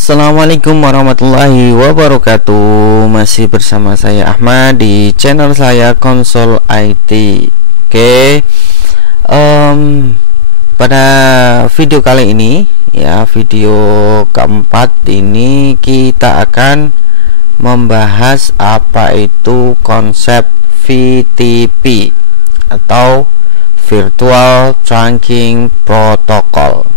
Assalamualaikum warahmatullahi wabarakatuh. Masih bersama saya Ahmad di channel saya Konsol IT. Oke, pada video kali ini ya, video keempat ini kita akan membahas apa itu konsep VTP atau Virtual Trunking Protocol.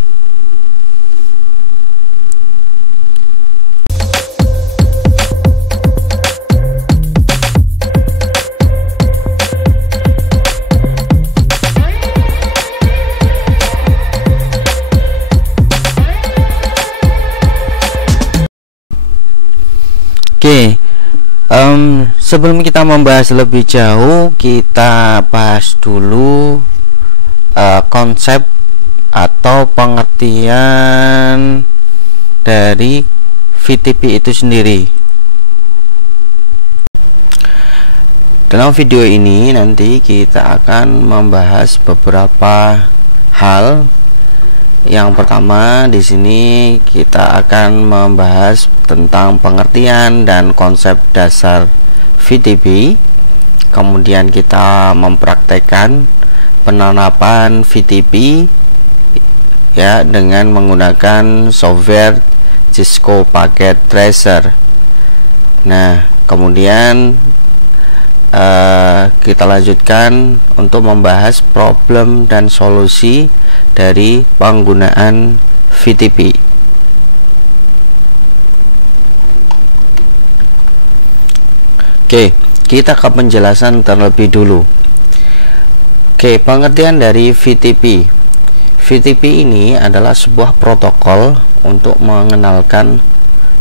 Oke, sebelum kita membahas lebih jauh, kita bahas dulu konsep atau pengertian dari VTP itu sendiri. Dalam video ini nanti kita akan membahas beberapa hal. Yang pertama, di sini kita akan membahas tentang pengertian dan konsep dasar VTP. Kemudian kita mempraktekkan penerapan VTP ya dengan menggunakan software Cisco Packet Tracer. Nah, kemudian kita lanjutkan untuk membahas problem dan solusi dari penggunaan VTP. Oke, kita ke penjelasan terlebih dulu. Oke, pengertian dari VTP. VTP ini adalah sebuah protokol untuk mengenalkan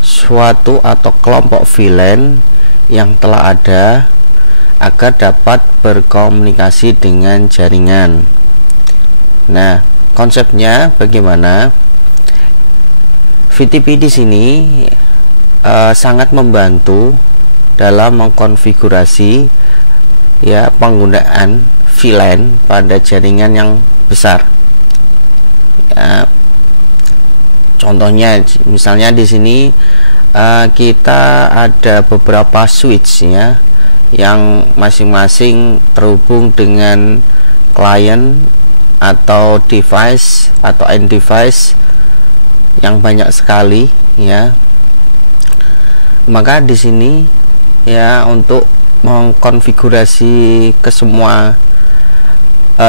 suatu atau kelompok VLAN yang telah ada agar dapat berkomunikasi dengan jaringan. Nah, konsepnya bagaimana? VTP di sini sangat membantu dalam mengkonfigurasi ya penggunaan VLAN pada jaringan yang besar. Ya, contohnya, misalnya di sini kita ada beberapa switch ya, yang masing-masing terhubung dengan klien atau device atau end device yang banyak sekali ya. Maka di sini ya, untuk mengkonfigurasi ke semua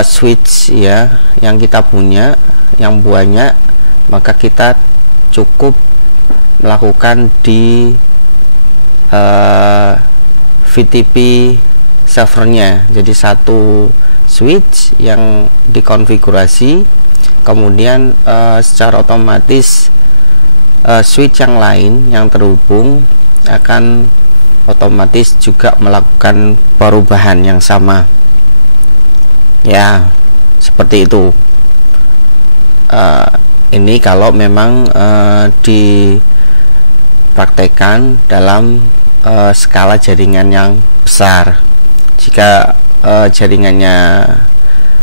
switch ya yang kita punya yang banyak, maka kita cukup melakukan di VTP servernya. Jadi satu switch yang dikonfigurasi, kemudian secara otomatis switch yang lain yang terhubung akan otomatis juga melakukan perubahan yang sama ya, seperti itu. Ini kalau memang dipraktekkan dalam skala jaringan yang besar. Jika jaringannya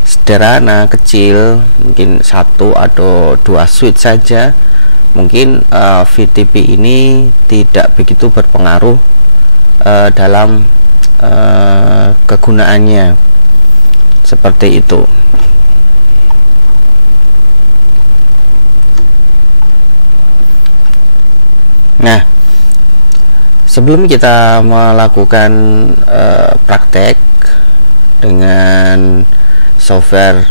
sederhana, kecil, mungkin satu atau dua switch saja, mungkin VTP ini tidak begitu berpengaruh dalam kegunaannya, seperti itu. Nah, sebelum kita melakukan praktek dengan software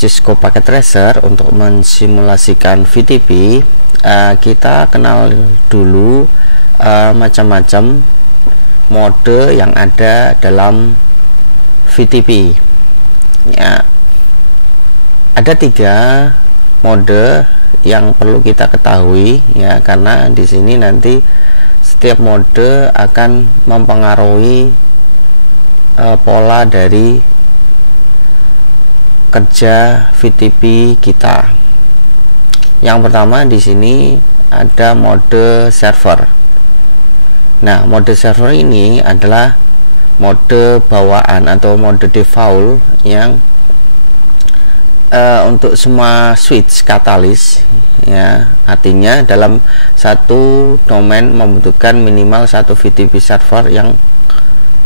Cisco Packet Tracer untuk mensimulasikan VTP, kita kenal dulu macam-macam mode yang ada dalam VTP ya. Ada 3 mode yang perlu kita ketahui ya, karena di sini nanti setiap mode akan mempengaruhi pola dari kerja VTP kita. Yang pertama di sini ada mode server. Nah, mode server ini adalah mode bawaan atau mode default yang untuk semua switch katalis ya, artinya dalam satu domain membutuhkan minimal satu VTP server yang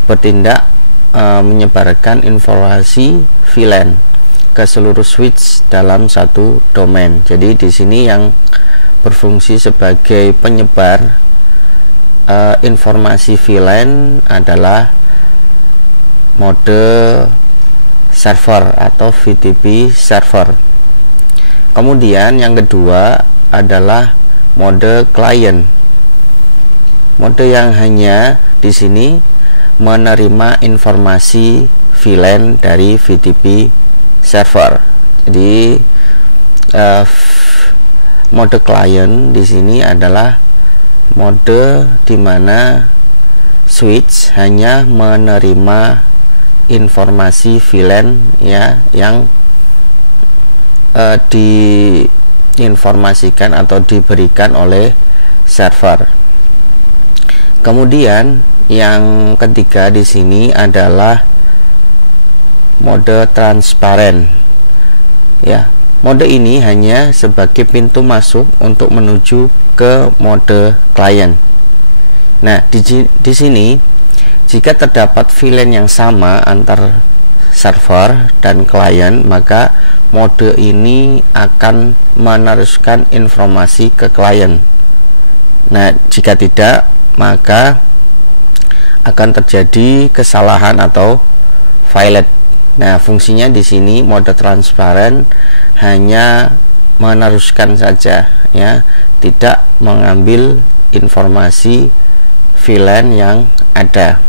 bertindak menyebarkan informasi VLAN ke seluruh switch dalam satu domain. Jadi di sini yang berfungsi sebagai penyebar informasi VLAN adalah mode server atau VTP server. Kemudian yang kedua adalah mode client. Mode yang hanya di sini menerima informasi VLAN dari VTP server. Jadi mode client di sini adalah mode di mana switch hanya menerima informasi VLAN ya yang diinformasikan atau diberikan oleh server. Kemudian yang ketiga di sini adalah mode transparan. Ya, mode ini hanya sebagai pintu masuk untuk menuju ke mode client. Nah, di sini jika terdapat VLAN yang sama antar server dan klien, maka mode ini akan meneruskan informasi ke klien. Nah, jika tidak, maka akan terjadi kesalahan atau violet. Nah, fungsinya di sini mode transparan hanya meneruskan saja ya, tidak mengambil informasi VLAN yang ada.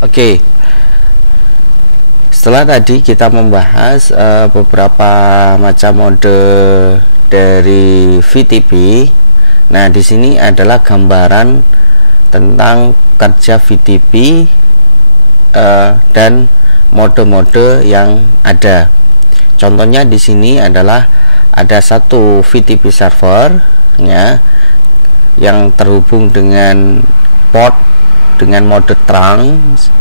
Oke. Setelah tadi kita membahas beberapa macam mode dari VTP. Nah, di sini adalah gambaran tentang kerja VTP dan mode-mode yang ada. Contohnya di sini adalah ada satu VTP server ya yang terhubung dengan port dengan mode trans.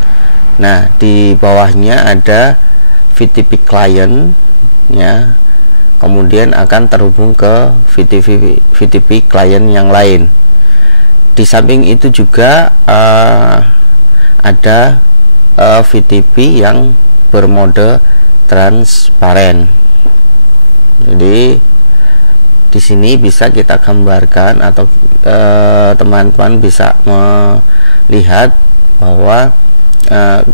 Nah, di bawahnya ada VTP client ya. Kemudian akan terhubung ke VTP client yang lain. Di samping itu juga ada VTP yang bermode transparan. Jadi di sini bisa kita gambarkan atau teman-teman bisa melihat bahwa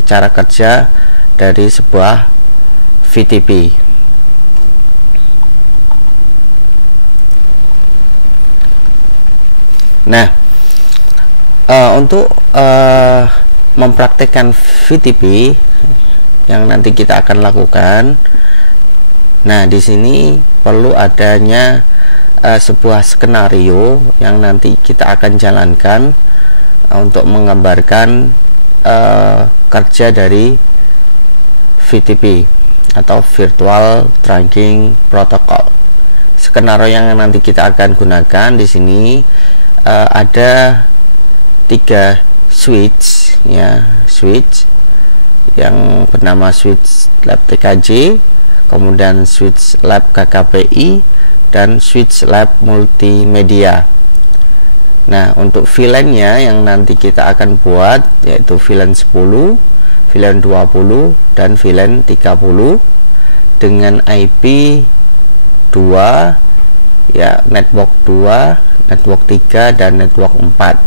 cara kerja dari sebuah VTP. Nah, untuk mempraktekkan VTP yang nanti kita akan lakukan, nah di sini perlu adanya sebuah skenario yang nanti kita akan jalankan untuk menggambarkan kerja dari VTP atau Virtual Trunking Protocol. Skenario yang nanti kita akan gunakan di sini ada 3 switch ya, switch yang bernama switch lab TKJ, kemudian switch lab KKPI, dan switch lab multimedia. Nah, untuk VLAN-nya yang nanti kita akan buat yaitu VLAN 10, VLAN 20, dan VLAN 30 dengan IP 2 ya, network 2, network 3, dan network 4.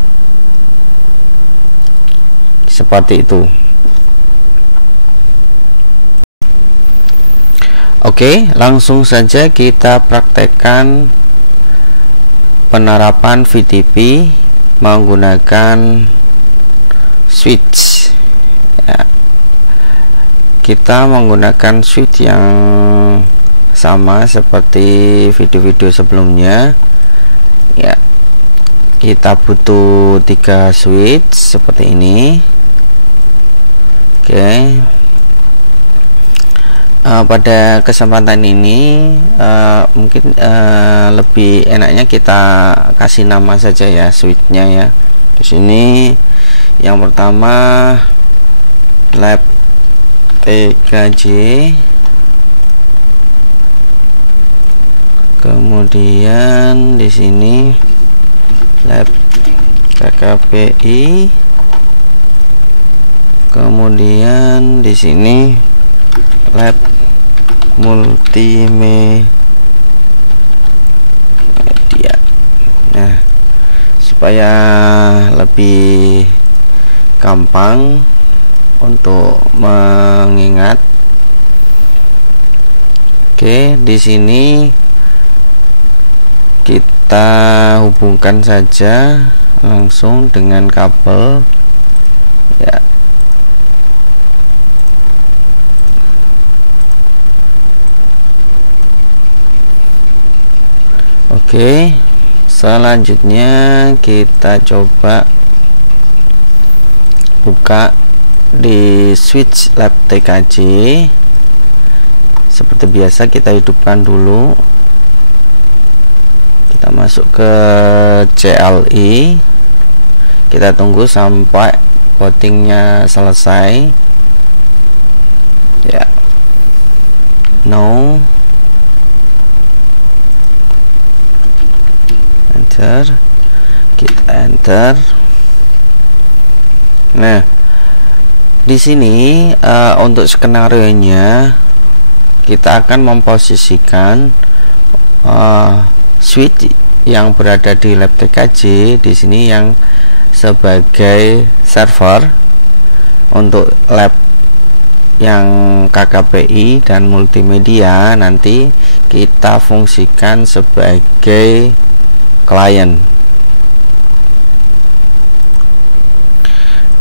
Seperti itu. Oke, langsung saja kita praktekkan penerapan VTP menggunakan switch ya. Kita menggunakan switch yang sama seperti video-video sebelumnya ya. Kita butuh 3 switch seperti ini. Oke. Pada kesempatan ini mungkin lebih enaknya kita kasih nama saja ya switchnya ya. Di sini yang pertama lab TKJ, kemudian di sini lab KKPI, kemudian di sini lab multimedia. Nah, supaya lebih gampang untuk mengingat, oke, di sini kita hubungkan saja langsung dengan kabel ya. Oke, selanjutnya kita coba buka di switch lab TKJ. Seperti biasa kita hidupkan dulu, kita masuk ke CLI, kita tunggu sampai votingnya selesai ya. No, enter, kita enter. Nah, di sini untuk skenario nya kita akan memposisikan switch yang berada di lab TKJ di sini yang sebagai server, untuk lab yang KKPI dan multimedia nanti kita fungsikan sebagai klien.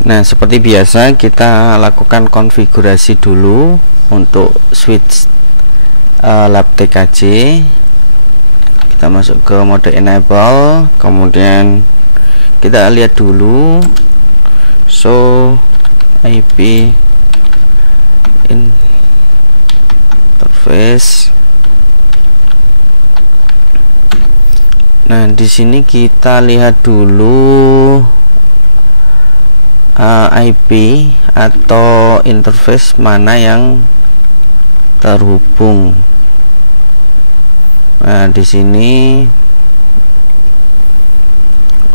Nah, seperti biasa kita lakukan konfigurasi dulu untuk switch lab TKJ. Kita masuk ke mode enable, kemudian kita lihat dulu show IP interface. Nah, di sini kita lihat dulu IP atau interface mana yang terhubung. Nah, di sini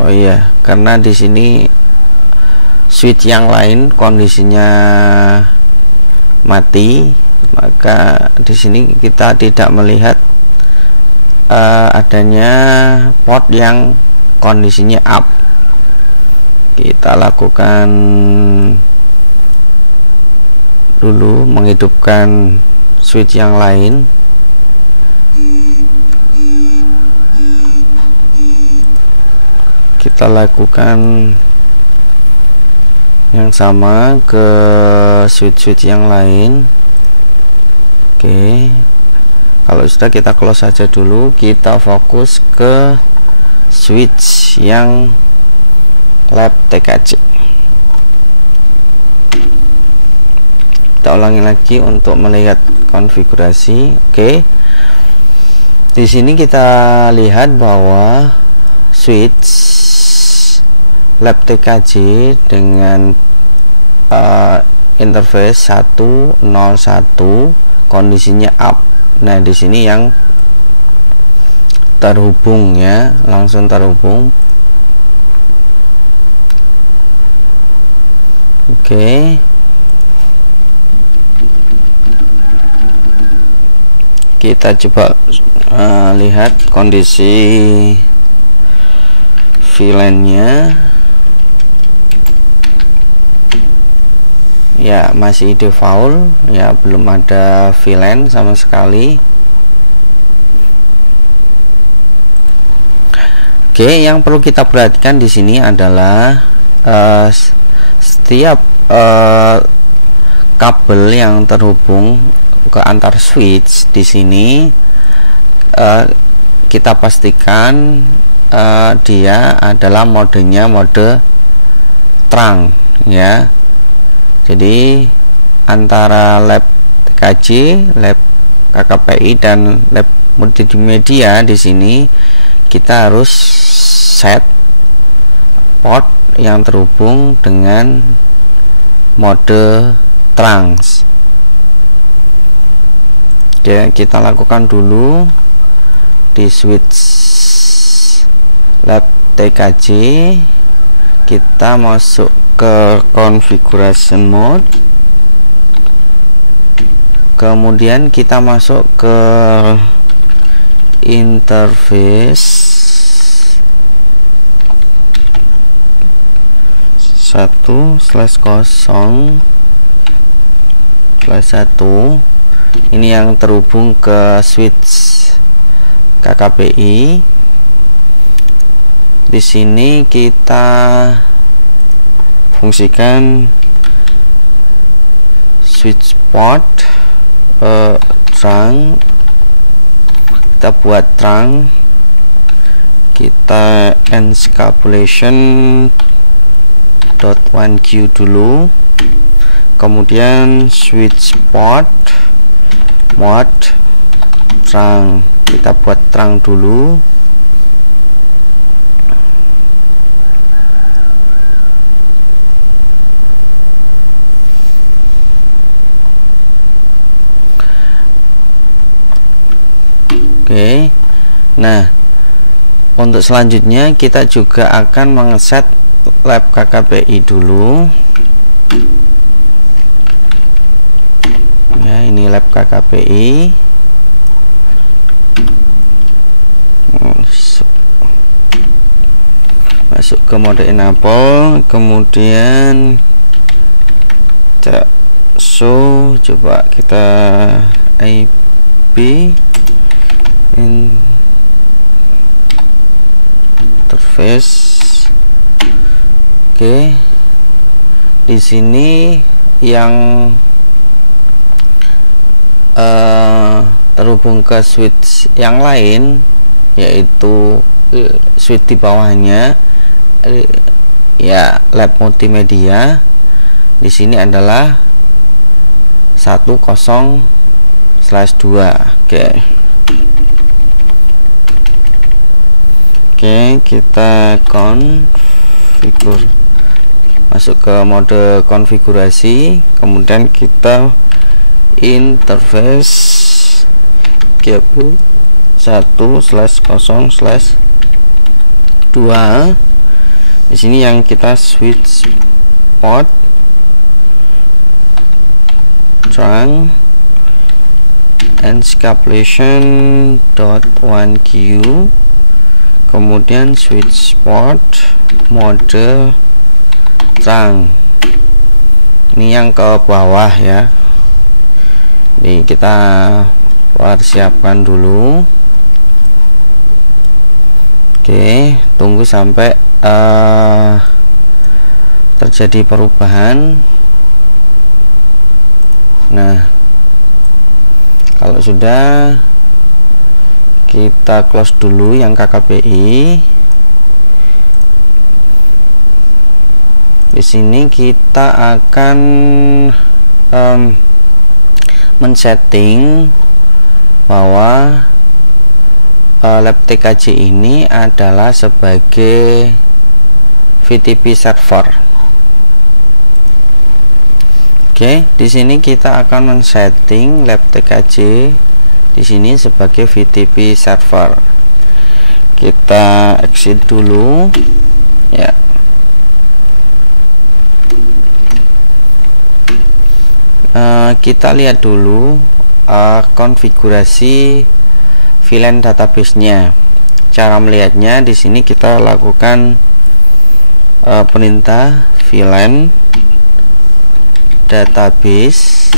oh iya, karena di sini switch yang lain kondisinya mati, maka di sini kita tidak melihat adanya port yang kondisinya up. Kita lakukan dulu menghidupkan switch yang lain. Kita lakukan yang sama ke switch-switch yang lain. Oke, kalau sudah kita close saja dulu, kita fokus ke switch yang lab TKJ. Kita ulangi lagi untuk melihat konfigurasi. Oke, di sini kita lihat bahwa switch lab TKJ dengan interface 101 kondisinya up. Nah, di sini yang terhubung ya, langsung terhubung. Oke, kita coba lihat kondisi VLAN-nya ya, masih default ya, belum ada VLAN sama sekali. Oke, yang perlu kita perhatikan di sini adalah setiap kabel yang terhubung ke antar switch di sini kita pastikan dia adalah modenya mode terang ya. Jadi antara lab TKJ, lab KKPI dan lab multimedia di sini kita harus set port yang terhubung dengan mode terang Oke, kita lakukan dulu di switch lab TKJ. Kita masuk ke configuration mode, kemudian kita masuk ke interface 1/0/1. Ini yang terhubung ke switch KKPI. Di sini kita fungsikan switch port trunk. Kita buat trunk, kita encapsulation .1Q dulu, kemudian switch port mode trunk, kita buat trunk dulu. Oke, nah untuk selanjutnya kita juga akan mengeset lab KKPI dulu. Ya, ini lab KKPI. Masuk ke mode enable, kemudian show, coba kita IP interface. Oke, di sini yang terhubung ke switch yang lain, yaitu switch di bawahnya, ya lab multimedia. Di sini adalah 10/2. Oke, kita masuk ke mode konfigurasi, kemudian kita interface 1/0/2. Di sini yang kita switch port trunk encapsulation .1Q, kemudian switch port mode trunk. Ini yang ke bawah ya. Ini kita persiapkan dulu. Oke, tunggu sampai terjadi perubahan. Nah, kalau sudah, kita close dulu yang KKPI. Di sini kita akan men-setting bahwa lab TKJ ini adalah sebagai VTP server. Oke, di sini kita akan men-setting lab TKJ di sini sebagai VTP server. Kita exit dulu ya. Kita lihat dulu konfigurasi VLAN database-nya. Cara melihatnya di sini kita lakukan perintah VLAN database.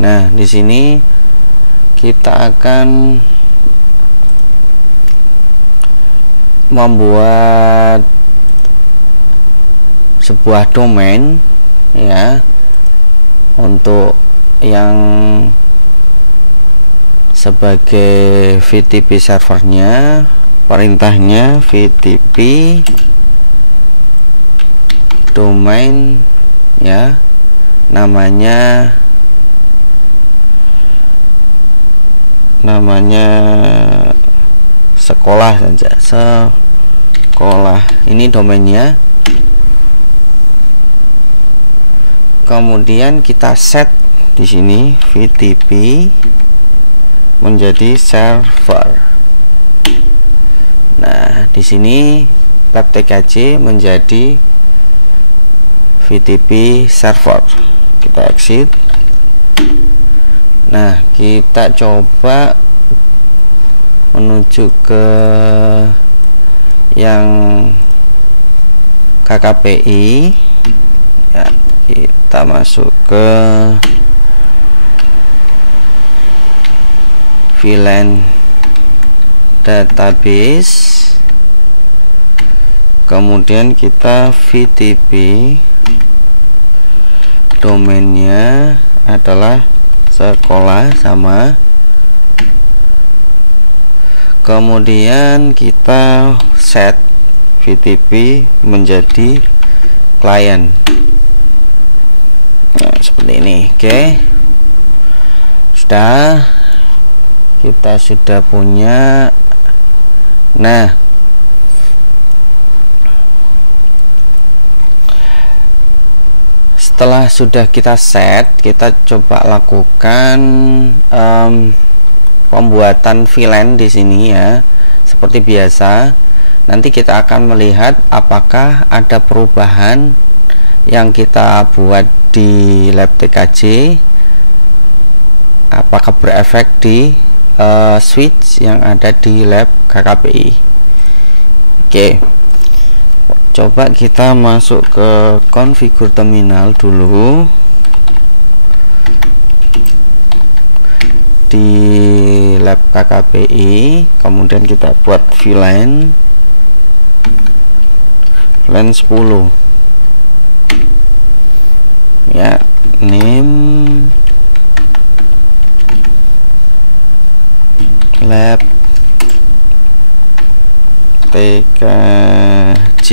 Nah, di sini kita akan membuat sebuah domain ya, untuk yang sebagai VTP servernya. Perintahnya VTP domain ya, namanya namanya sekolah saja, sekolah. Ini domainnya. Kemudian kita set di sini VTP menjadi server. Nah, di sini lab.tkj menjadi VTP server. Kita exit. Nah, kita coba menuju ke yang KKPI ya, kita masuk ke VLAN database, kemudian kita VTP, domainnya adalah sekolah sama, kemudian kita set VTP menjadi klien. Nah, seperti ini. Oke, kita sudah punya. Nah, setelah sudah kita set, kita coba lakukan pembuatan VLAN di sini ya, seperti biasa. Nanti kita akan melihat apakah ada perubahan yang kita buat di lab.tkj, apakah berefek di switch yang ada di lab KKPI. Oke, coba kita masuk ke configure terminal dulu di lab KKPI, kemudian kita buat VLAN 10 ya, name lab TKJ.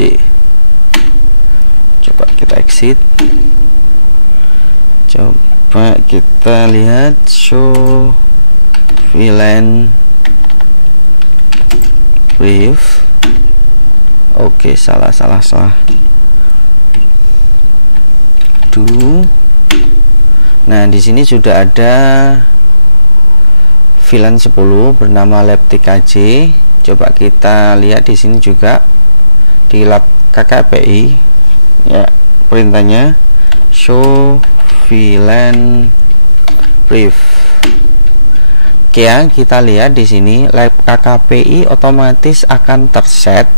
Coba kita exit, coba kita lihat show VLAN brief. Oke, salah. Nah, di sini sudah ada VLAN 10 bernama lab.tkj. Coba kita lihat di sini juga di lab KKPI ya, perintahnya show VLAN brief. Oke ya, kita lihat di sini lab KKPI otomatis akan terset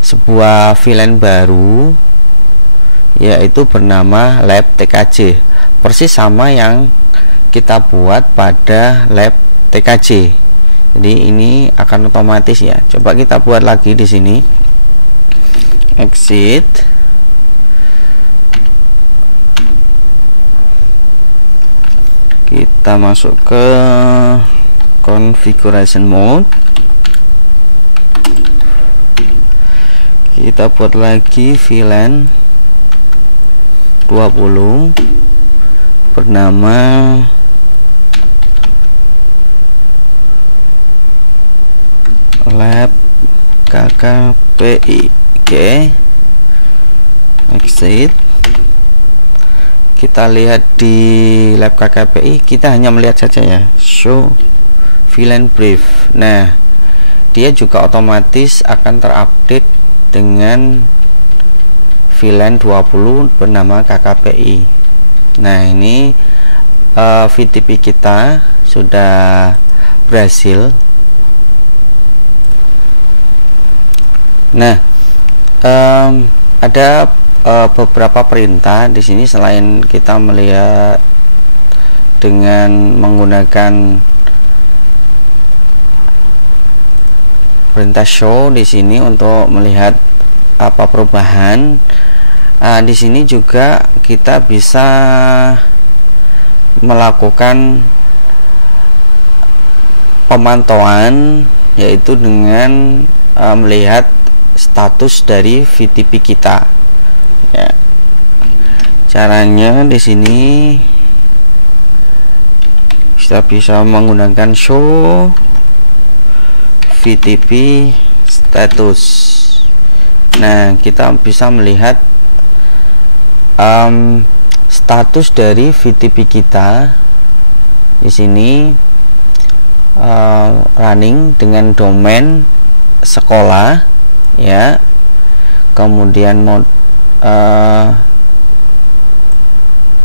sebuah VLAN baru, yaitu bernama lab.tkj, persis sama yang kita buat pada lab.tkj. Jadi ini akan otomatis ya. Coba kita buat lagi di sini, exit, kita masuk ke configuration mode, kita buat lagi VLAN 20 bernama lab KKPI. Oke, exit. Kita lihat di lab KKPI, kita hanya melihat saja ya, show VLAN brief. Nah, dia juga otomatis akan terupdate dengan VLAN 20 bernama KKPI. Nah, ini VTP kita sudah berhasil. Nah, ada beberapa perintah di sini selain kita melihat dengan menggunakan perintah show di sini untuk melihat apa perubahan. Di sini juga kita bisa melakukan pemantauan, yaitu dengan melihat status dari VTP kita ya. Caranya di sini kita bisa menggunakan show VTP status. Nah, kita bisa melihat status dari VTP kita di sini running dengan domain sekolah ya. Kemudian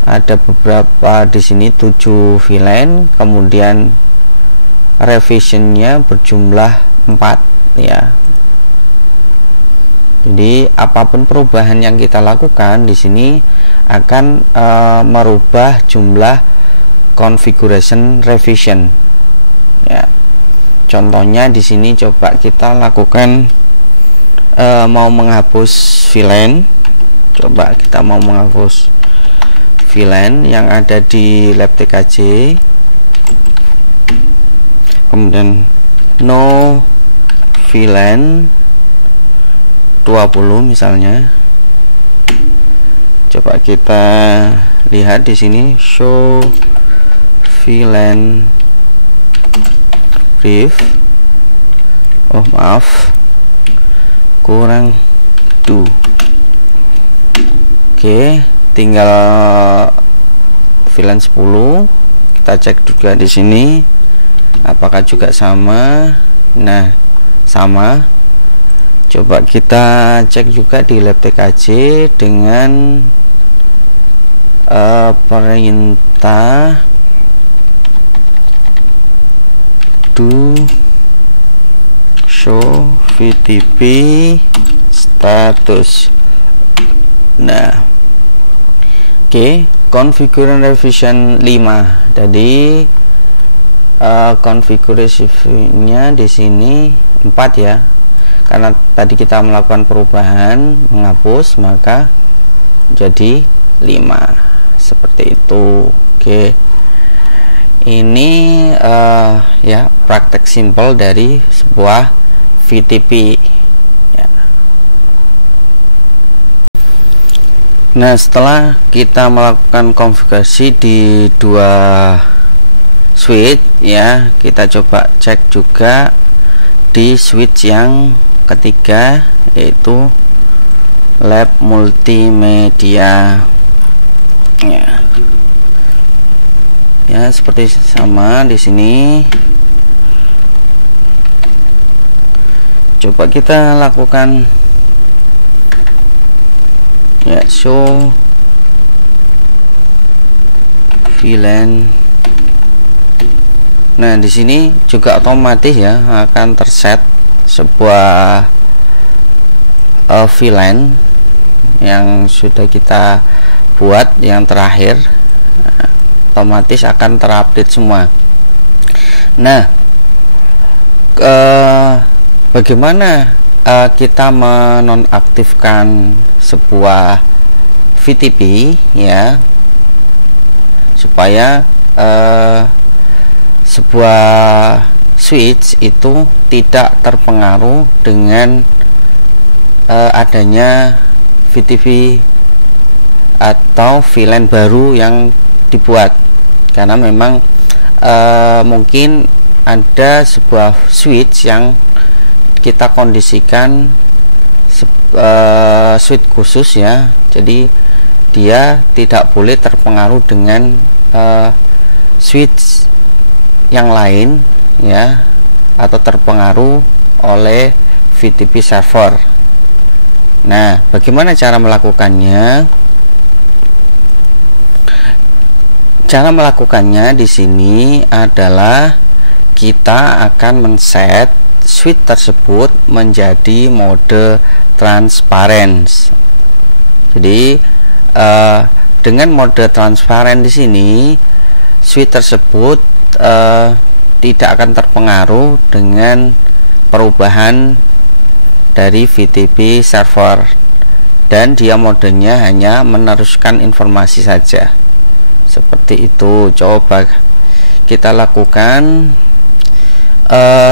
ada beberapa di sini 7 VLAN, kemudian revisionnya berjumlah 4 ya. Jadi apapun perubahan yang kita lakukan di sini akan merubah jumlah configuration revision ya. Contohnya di sini coba kita lakukan mau menghapus VLAN. Coba kita mau menghapus VLAN yang ada di lab TKJ, kemudian no VLAN 20 misalnya. Coba kita lihat di sini show VLAN brief. Oh maaf, kurang 2. Oke, tinggal VLAN 10. Kita cek juga di sini apakah juga sama. Nah, sama. Coba kita cek juga di lab TKJ dengan perintah do show VTP status. Nah, oke, configuration revision 5. Jadi konfigurasinya di sini 4 ya. Karena tadi kita melakukan perubahan menghapus, maka jadi 5 seperti itu. Oke, ini ya praktek simpel dari sebuah VTP ya. Nah, setelah kita melakukan konfigurasi di 2 switch ya, kita coba cek juga di switch yang ketiga, yaitu lab multimedia ya, seperti sama di sini. Coba kita lakukan ya show VLAN. Nah, di sini juga otomatis ya akan terset sebuah VLAN yang sudah kita buat yang terakhir. Nah, otomatis akan terupdate semua. Nah, bagaimana kita menonaktifkan sebuah VTP ya, supaya sebuah switch itu tidak terpengaruh dengan adanya VTP atau VLAN baru yang dibuat. Karena memang mungkin ada sebuah switch yang kita kondisikan switch khusus ya, jadi dia tidak boleh terpengaruh dengan switch yang lain ya, atau terpengaruh oleh VTP server. Nah, bagaimana cara melakukannya? Cara melakukannya di sini adalah kita akan men-set switch tersebut menjadi mode transparent. Jadi dengan mode transparent di sini switch tersebut tidak akan terpengaruh dengan perubahan dari VTP server, dan dia modenya hanya meneruskan informasi saja. Seperti itu. Coba kita lakukan.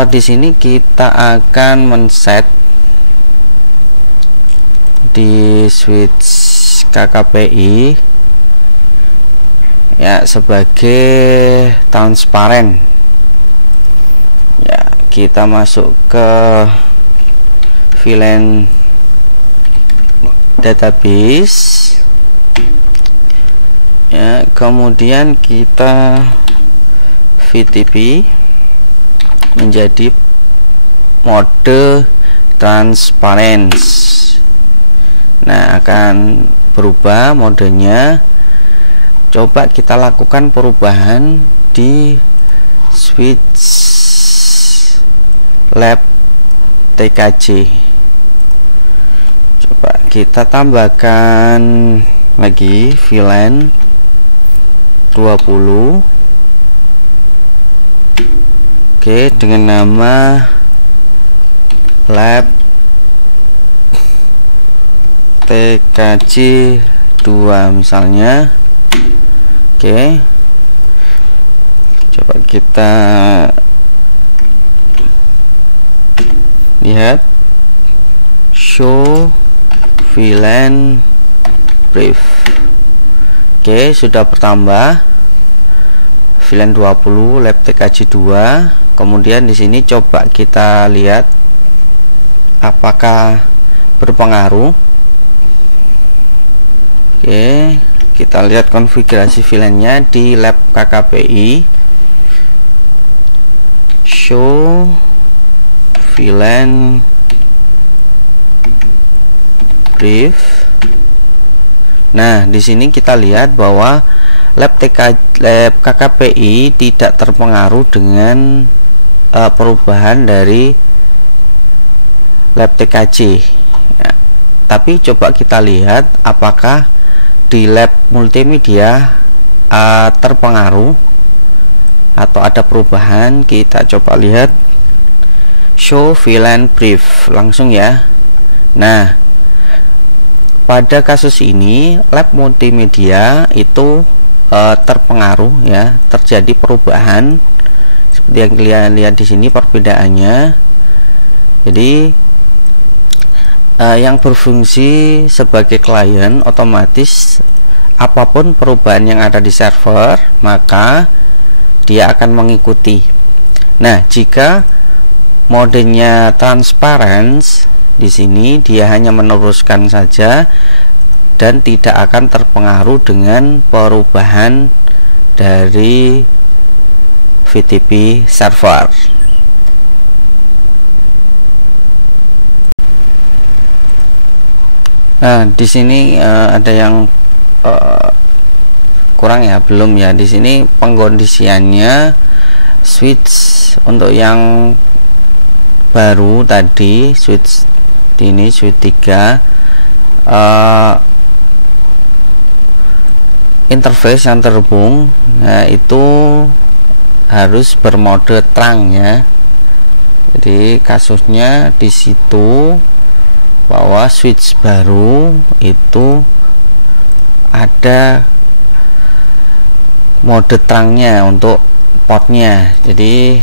Di sini kita akan men-set di switch KKPI ya sebagai transparan. Ya, kita masuk ke VLAN database. Ya, kemudian kita VTP menjadi mode transparency. Nah, akan berubah modenya. Coba kita lakukan perubahan di switch lab TKJ. Coba kita tambahkan lagi VLAN 20. Oke, dengan nama lab TKJ 2 misalnya. Oke, coba kita lihat show VLAN brief. Oke, sudah bertambah VLAN 20 lab TKJ 2. Kemudian di sini coba kita lihat apakah berpengaruh. Oke, kita lihat konfigurasi VLAN-nya di lab KKPI. Show VLAN brief. Nah, di sini kita lihat bahwa lab KKPI tidak terpengaruh dengan perubahan dari lab TKJ. Ya, tapi coba kita lihat apakah di lab multimedia terpengaruh atau ada perubahan. Kita coba lihat show VLAN brief langsung ya. Nah, pada kasus ini lab multimedia itu terpengaruh ya, terjadi perubahan seperti yang kalian lihat di sini perbedaannya. Jadi yang berfungsi sebagai klien otomatis apapun perubahan yang ada di server maka dia akan mengikuti. Nah, jika modenya transparency, di sini dia hanya meneruskan saja dan tidak akan terpengaruh dengan perubahan dari VTP server. Nah, di sini ada yang kurang ya, belum ya. Di sini pengkondisiannya switch untuk yang baru tadi, switch ini switch 3, interface yang terhubung itu harus bermode terang ya. Jadi kasusnya di situ bahwa switch baru itu ada mode terangnya untuk portnya. Jadi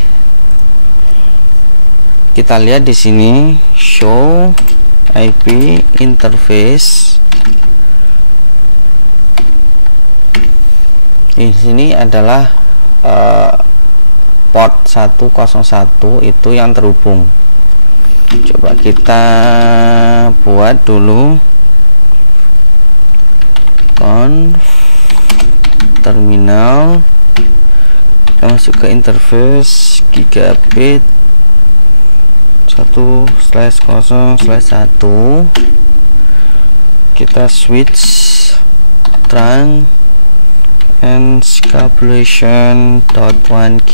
kita lihat di sini show IP interface. Di sini adalah port 101 itu yang terhubung. Coba kita buat dulu conf terminal, kita masuk ke interface gigabit 1/0/1, kita switch trunk and scabulation.1q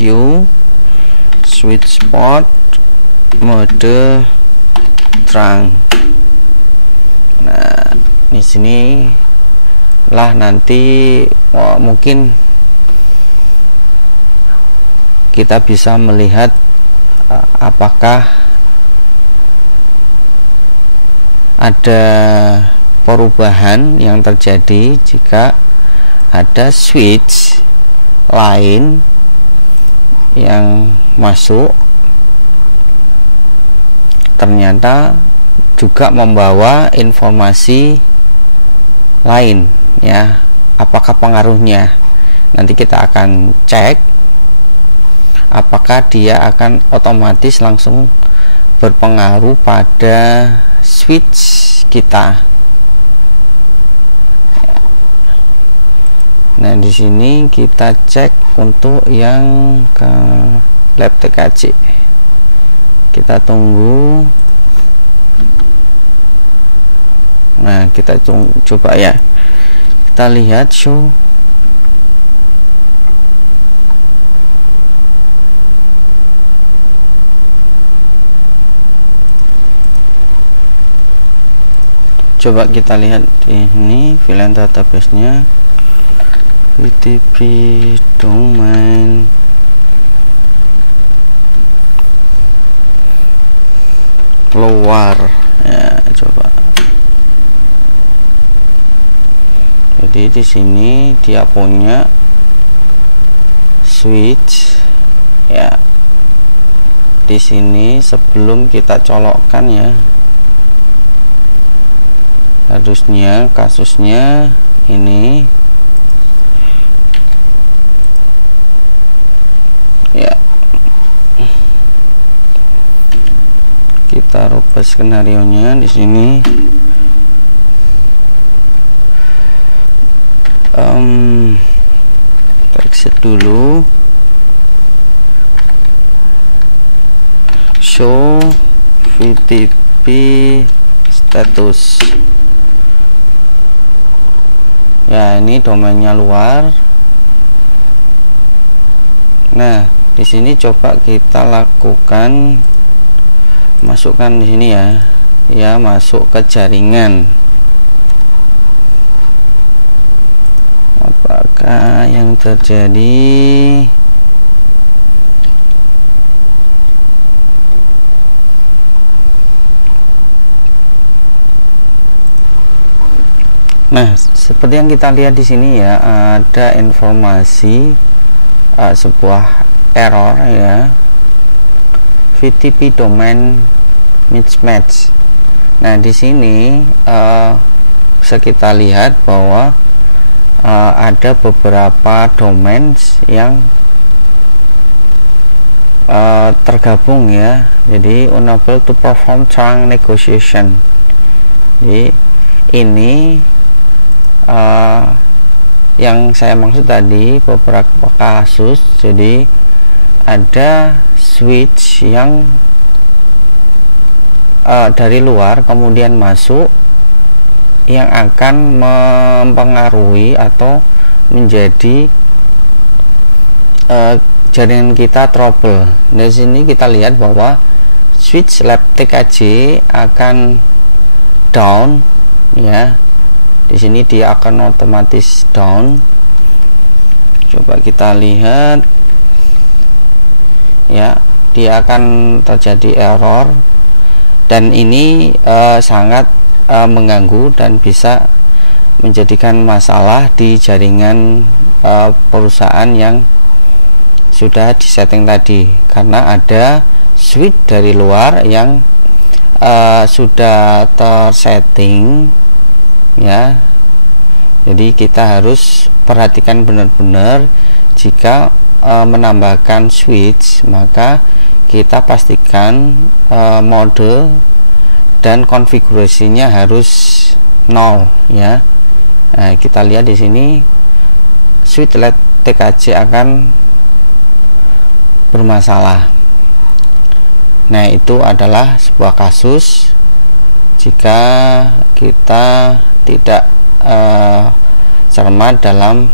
switch port mode trunk. Nah, di sini lah nanti mungkin kita bisa melihat apakah ada perubahan yang terjadi jika ada switch lain yang masuk ternyata juga membawa informasi lain ya, apakah pengaruhnya. nanti kita akan cek apakah dia akan otomatis langsung berpengaruh pada switch kita. Nah, di sini kita cek untuk yang ke lab TKC. Kita tunggu. Nah, kita coba ya. Kita lihat show. Coba kita lihat ini VLAN database-nya, VTP domain luar ya, coba. Jadi di sini dia punya switch ya. Di sini sebelum kita colokkan ya, harusnya kasusnya ini ya. Kita rubah skenario nya di sini. Kita exit dulu. Show VTP status. Ya, ini domainnya luar. Nah, di sini coba kita lakukan, masukkan di sini ya. Ya, masuk ke jaringan. Apakah yang terjadi? Nah, seperti yang kita lihat di sini ya, ada informasi sebuah error ya, VTP domain mismatch. Nah, di sini bisa kita lihat bahwa ada beberapa domain yang tergabung ya. Jadi unable to perform trunk negotiation. Jadi ini yang saya maksud tadi, beberapa kasus. Jadi ada switch yang dari luar kemudian masuk, yang akan mempengaruhi atau menjadi jaringan kita trouble. Di sini kita lihat bahwa switch lab TKJ akan down ya. Di sini dia akan otomatis down. Coba kita lihat ya, dia akan terjadi error, dan ini sangat mengganggu dan bisa menjadikan masalah di jaringan perusahaan yang sudah disetting tadi, karena ada switch dari luar yang sudah tersetting ya. Jadi kita harus perhatikan benar-benar. Jika menambahkan switch, maka kita pastikan mode dan konfigurasinya harus 0 ya. Nah, kita lihat di sini switch LED TKJ akan bermasalah. Nah, itu adalah sebuah kasus jika kita tidak cermat dalam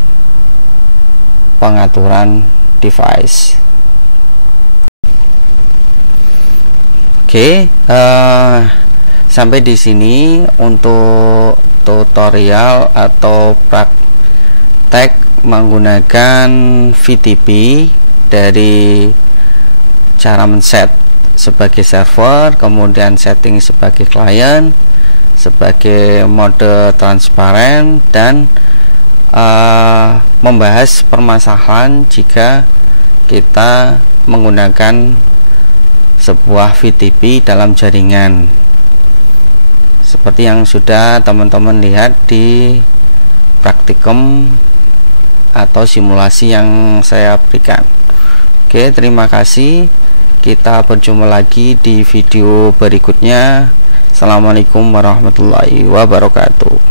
pengaturan device. Oke, sampai di sini untuk tutorial atau praktek menggunakan VTP, dari cara men-set sebagai server, kemudian setting sebagai klien, sebagai mode transparan, dan membahas permasalahan jika kita menggunakan sebuah VTP dalam jaringan, seperti yang sudah teman-teman lihat di praktikum atau simulasi yang saya berikan. Oke, terima kasih. Kita berjumpa lagi di video berikutnya. Assalamualaikum warahmatullahi wabarakatuh.